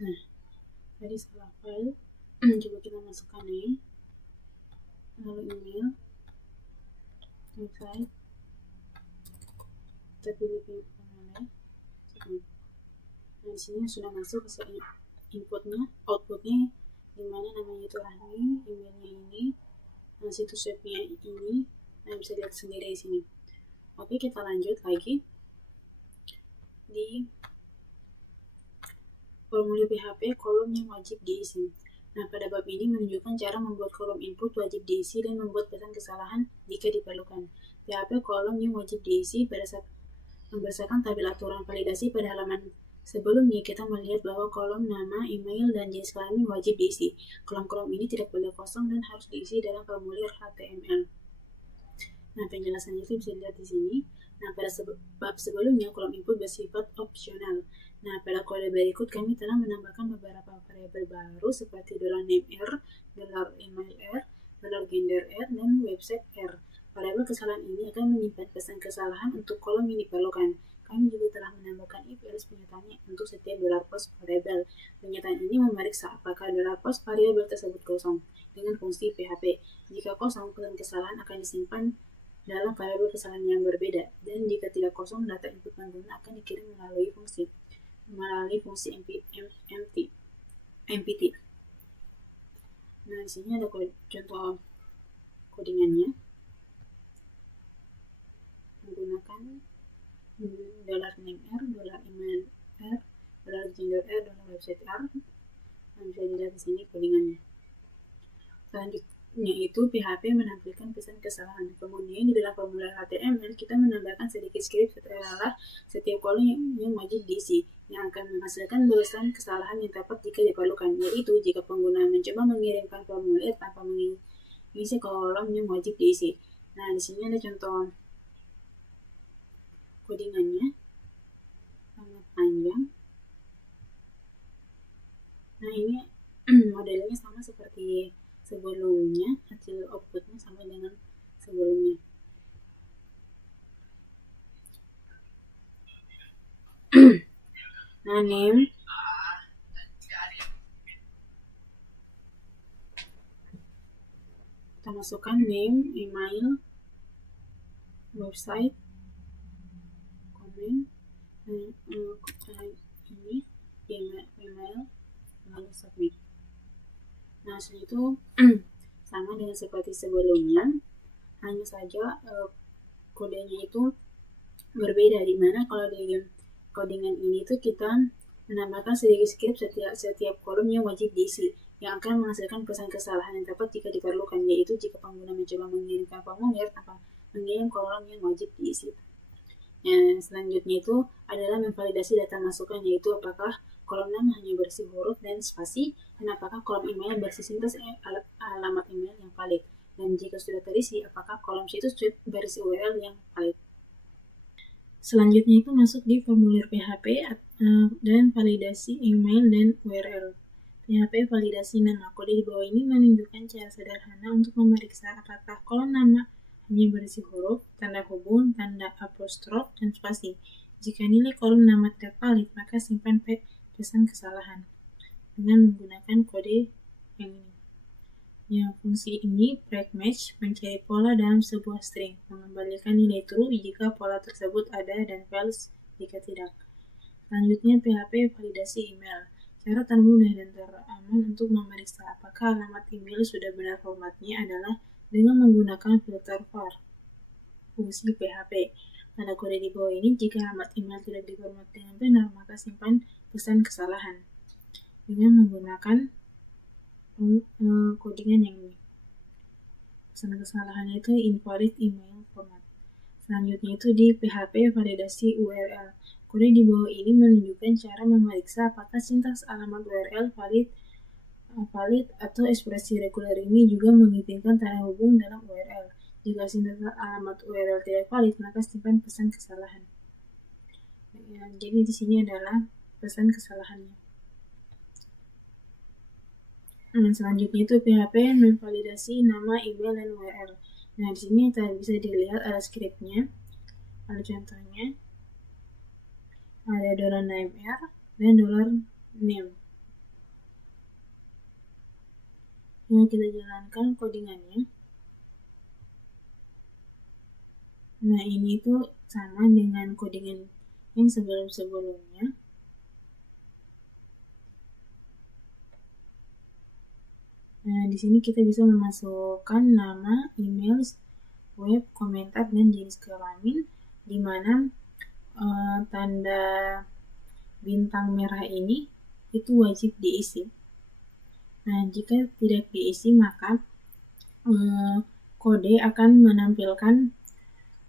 Nah, tadi setelah file, coba kita masukkan name, lalu email, website, kita pilih pemilih. Nah, di sini sudah masuk ke inputnya, outputnya, dimana namanya itu Rahmi, emailnya ini, situs webnya ini, nah bisa lihat sendiri di sini. Oke, kita lanjut lagi di formulir PHP kolom yang wajib diisi. Nah, pada bab ini menunjukkan cara membuat kolom input wajib diisi dan membuat pesan kesalahan jika diperlukan. PHP kolom yang wajib diisi berdasarkan tabel aturan validasi pada halaman sebelumnya. Kita melihat bahwa kolom nama, email, dan jenis kelamin wajib diisi. Kolom-kolom ini tidak boleh kosong dan harus diisi dalam formulir HTML. Nah, penjelasannya itu bisa dilihat di sini. Nah, pada bab sebelumnya kolom input bersifat opsional. Nah, pada kode berikut kami telah menambahkan beberapa variabel baru seperti $name_r, $email_r, $gender_r, dan website_r. Variabel kesalahan ini akan menyimpan pesan kesalahan untuk kolom yang diperlukan. Kami juga telah menambahkan if-else penyataan untuk setiap $post variabel. Penyataan ini memeriksa apakah $post variabel tersebut kosong dengan fungsi PHP. Jika kosong, pesan kesalahan akan disimpan dalam variabel kesalahan yang berbeda, dan jika tidak kosong, data input pengguna akan dikirim melalui fungsi MPT. Nah, di sini ada contoh codingannya menggunakan $name_r, $email_r, $gender_r, $website_r. Nah, bisa dilihat di sini codingannya. Selanjutnya itu PHP menampilkan pesan kesalahan. Kemudian di dalam formulir HTML kita menambahkan sedikit script setelah setiap kolom yang wajib diisi, yang akan menghasilkan balasan kesalahan yang tepat jika diperlukan, yaitu jika pengguna mencoba mengirimkan formulir tanpa mengisi kolom yang wajib diisi. Nah, di sini ada contoh codingannya, sangat panjang. Nah, ini modelnya sama seperti sebelumnya, hasil outputnya sama dengan sebelumnya. Nah, name kita masukkan name, email, website, comment, ini email, lalu submit. Nah, hasil itu sama dengan seperti sebelumnya, hanya saja kodenya itu berbeda, dimana kalau di codingan ini tuh kita menambahkan sedikit script setiap kolom yang wajib diisi, yang akan menghasilkan pesan kesalahan yang tepat jika diperlukan, yaitu jika pengguna mencoba mengirimkan formulir tanpa mengirim kolom yang wajib diisi. Yang selanjutnya itu adalah memvalidasi data masukan, yaitu apakah kolom nama hanya berisi huruf dan spasi, dan apakah kolom email berisi sintas alamat email yang valid, dan jika sudah terisi, apakah kolom situs web berisi URL yang valid. Selanjutnya itu masuk di formulir PHP dan validasi email dan URL. PHP validasi nama. Kode di bawah ini menunjukkan cara sederhana untuk memeriksa apakah kolom nama hanya berisi huruf, tanda hubung, tanda apostrof, dan spasi. Jika nilai kolom nama tidak valid, maka simpan pesan kesalahan dengan menggunakan kode yang ini. Yang fungsi ini break match, mencari pola dalam sebuah string, mengembalikan nilai true jika pola tersebut ada dan false jika tidak. Selanjutnya PHP validasi email. Cara termudah dan teraman untuk memeriksa apakah alamat email sudah benar formatnya adalah dengan menggunakan filter var. Fungsi PHP. Pada kode di bawah ini, jika alamat email tidak diformat dengan benar, maka simpan pesan kesalahan dengan menggunakan codingan yang ini. Pesan kesalahannya itu invalid email format. Selanjutnya itu di PHP validasi URL. Kode di bawah ini menunjukkan cara memeriksa apakah sintaks alamat URL valid atau ekspresi reguler ini juga mengizinkan tanda hubung dalam URL. Jika sintaks alamat URL tidak valid, maka simpan pesan kesalahan. Jadi di sini adalah pesan kesalahannya. Selanjutnya itu PHP memvalidasi nama, email, dan URL. Nah, di sini bisa dilihat ada scriptnya, ada contohnya, ada $name_r dan $name. Nah, kita jalankan codingannya. Nah, ini tuh sama dengan codingan yang sebelum-sebelumnya. Nah, di sini kita bisa memasukkan nama, email, web, komentar, dan jenis kelamin, di mana tanda bintang merah ini itu wajib diisi. Nah, jika tidak diisi, maka kode akan menampilkan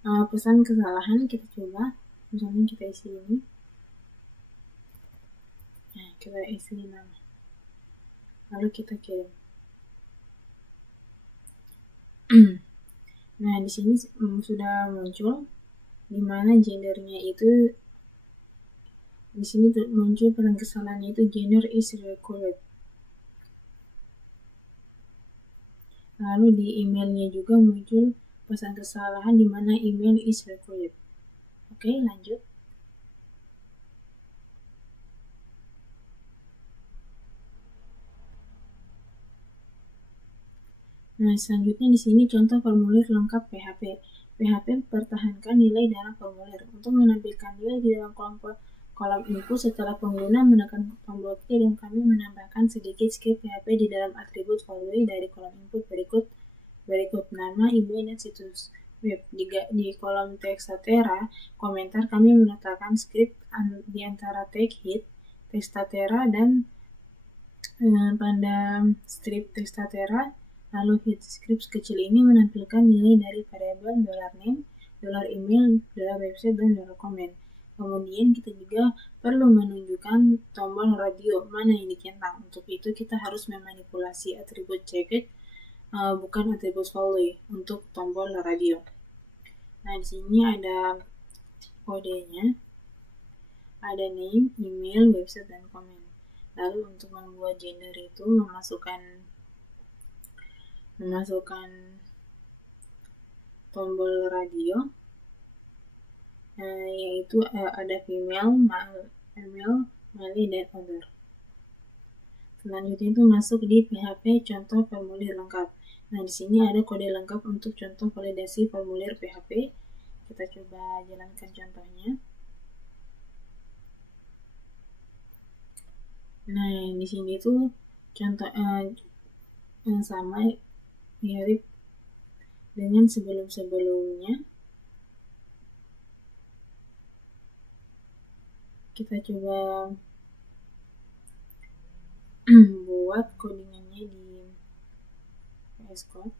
pesan kesalahan. Kita coba, misalnya kita isi ini. Nah, kita isi nama, lalu kita kirim. Nah, di sini sudah muncul di mana gendernya itu, di sini muncul pesan kesalahannya itu gender is recorded. Lalu di emailnya juga muncul pesan kesalahan di mana email is required. Oke, lanjut. Nah, selanjutnya di sini contoh formulir lengkap PHP. PHP pertahankan nilai dalam formulir. Untuk menampilkan nilai di dalam kolom input setelah pengguna menekan tombol T dan kami menambahkan sedikit script PHP di dalam atribut following dari kolom input berikut nama, email, dan situs web. Di kolom Textatera komentar kami meletakkan script di antara tag hit, Textatera, dan pada strip Textatera. Lalu hit script kecil ini menampilkan nilai dari variabel $name, $email, $website, dan $comment. Kemudian kita juga perlu menunjukkan tombol radio mana yang dicentang. Untuk itu kita harus memanipulasi atribut checked, bukan atribut follow untuk tombol radio. Nah, di sini ada kodenya, ada name, email, website, dan comment. Lalu untuk membuat gender itu memasukkan tombol radio, yaitu ada female, male, dan other. Selanjutnya itu masuk di PHP contoh formulir lengkap. Nah, di sini ada kode lengkap untuk contoh validasi formulir PHP. Kita coba jalankan contohnya. Nah, di sini tuh contoh yang sama mirip dengan sebelum-sebelumnya. Kita coba buat codingannya di VS Code.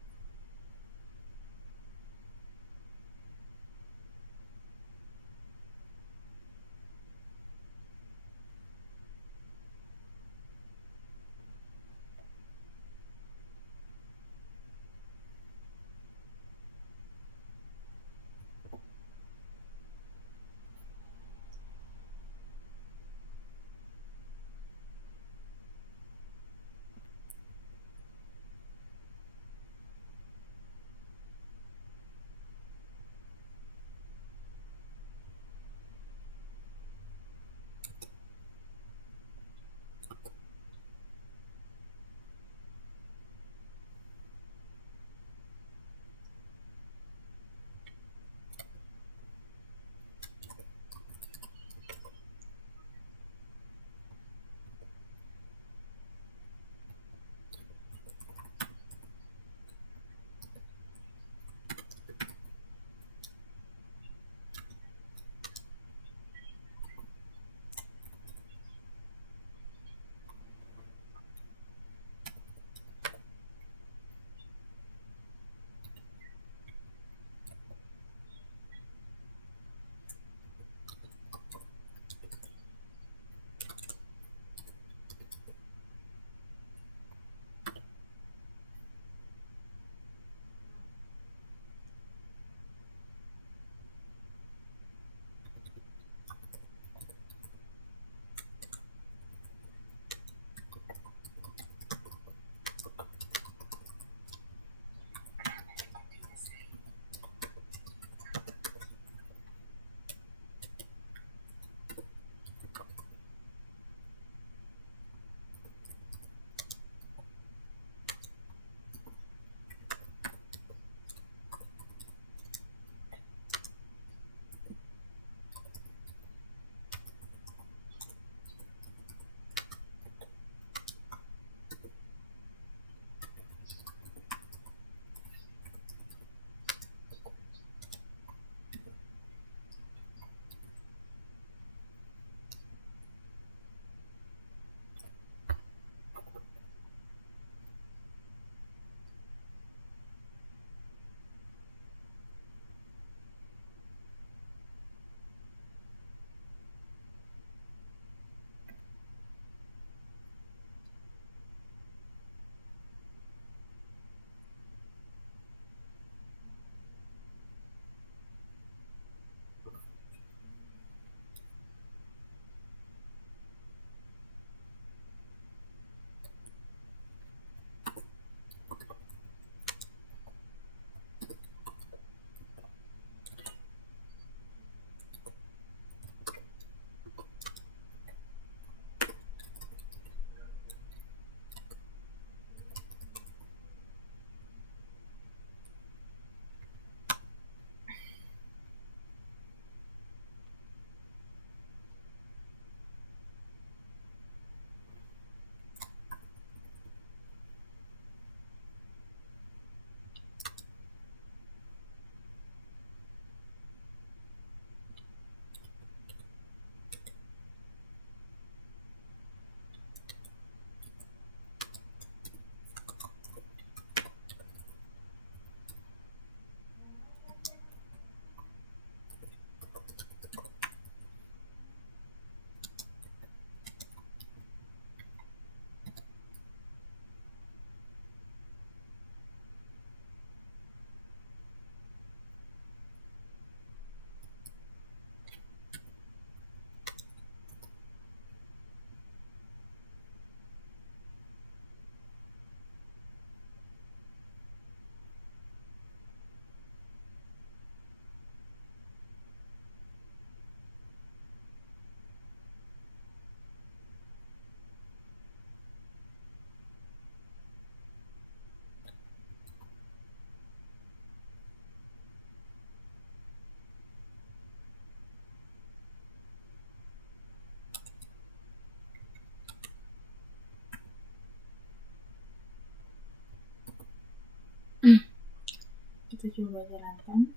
kita coba jalankan.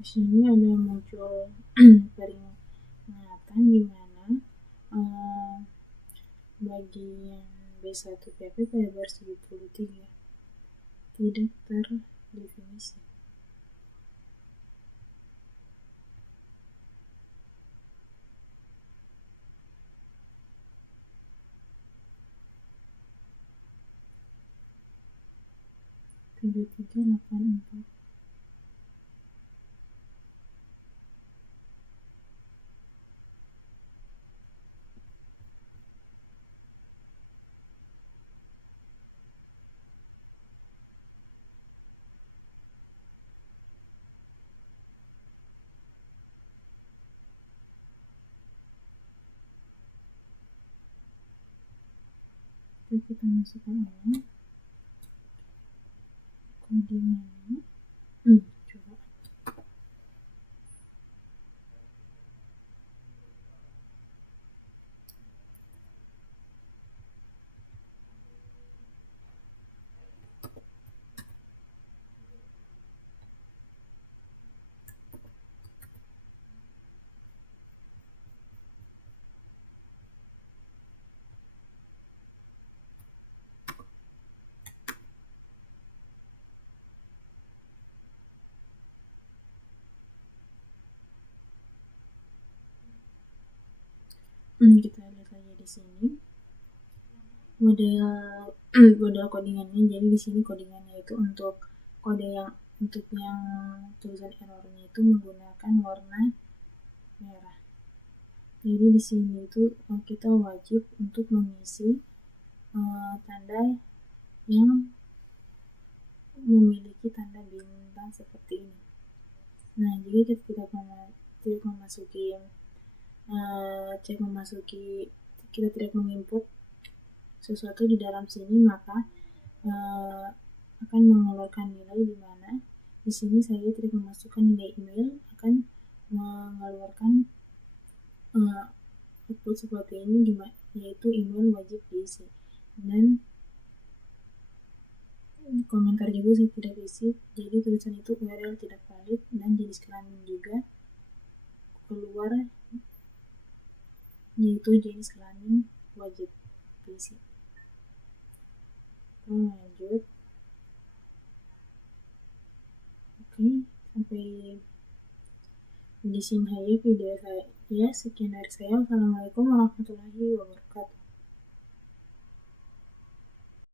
Di sini ada muncul peringatan di mana bagian B1 PP pada baris 73 tidak terdefinisi. Tujuh tiga delapan empat. Kita masukkan ulang codingannya. Coba. Kita lihat aja di sini model codingannya. Jadi di sini codingannya itu untuk kode yang tulisan errornya itu menggunakan warna merah. Jadi di sini itu kita wajib untuk mengisi tanda yang memiliki tanda bintang seperti ini. Nah, jika kita tidak kita tidak menginput sesuatu di dalam sini, maka akan mengeluarkan nilai di mana di sini saya tidak memasukkan nilai email, akan mengeluarkan output seperti ini, yaitu email wajib diisi. Dan komentar juga saya tidak isi, jadi tulisan itu URL tidak valid, dan jenis kelamin juga keluar, yaitu jenis kelamin wajib diisi. Lanjut. Oke, sampai di sini aja video saya. Sekian dari saya. Wassalamualaikum warahmatullahi wabarakatuh.